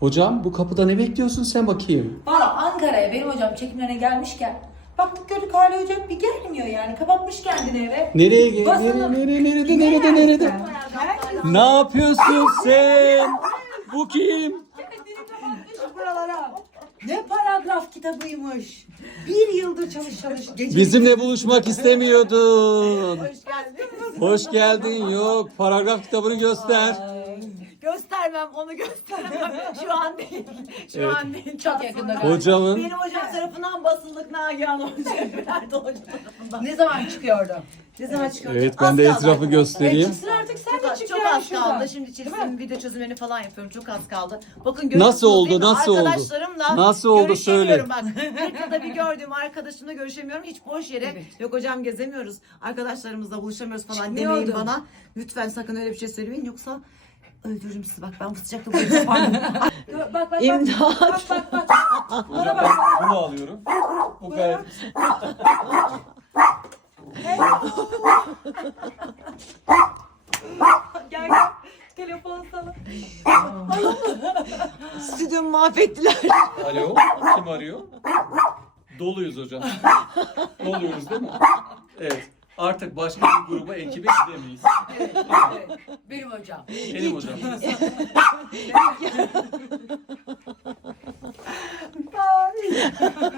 Hocam bu kapıda ne bekliyorsun sen bakayım? Valla Ankara'ya benim hocam çekimlerine gelmişken baktık gördük Hale hocam bir gelmiyor yani kapatmış kendini eve. Nereye gel? Nereye, nereye, nerede, nerede, nerede? Ne yapıyorsun sen? Bu kim? Ne paragraf kitabıymış. Bir yıldır çalış çalış. Gece Bizimle buluşmak istemiyordun. Hoş geldin. Hoş geldin. Yok. Paragraf kitabını göster. Göstermem onu göstermem. Şu an değil. Şu Evet. an değil. Çok yakında. Hocamın Benim hocam tarafından basıldık Nagihan Hoca. Ferdi Hoca tarafından. Ne zaman çıkıyordu? Ne zaman çıkıyordu? Evet ben de etrafı göstereyim. Çıksın artık sen Çok de az, çık çok yani az şuradan. kaldı. Şimdi çizim video çözümlerini falan yapıyorum. Çok az kaldı. Bakın Nasıl oldu, değil mi? nasıl oldu? Arkadaşlarımla Nasıl oldu, görüşemiyorum Bak bir yılda bir gördüğüm arkadaşımla görüşemiyorum. Hiç boş yere. Yok hocam gezemiyoruz. Arkadaşlarımızla buluşamıyoruz falan Çıkmıyordu. demeyin bana. Lütfen sakın öyle bir şey söylemeyin. Yoksa öldürürüm sizi. Bak ben bu sıcakta yaparım. Bak bak bak. İmdat. Bak bak bak. Bana bak. bunu alıyorum. Bu gayet Gel gel. Telefon sana. Stüdyomu mahvettiler. Alo, kim arıyor? Doluyuz hocam. Doluyoruz değil mi? Evet. Artık başka bir gruba ekibe gidemeyiz. Benim hocam. Benim hocam.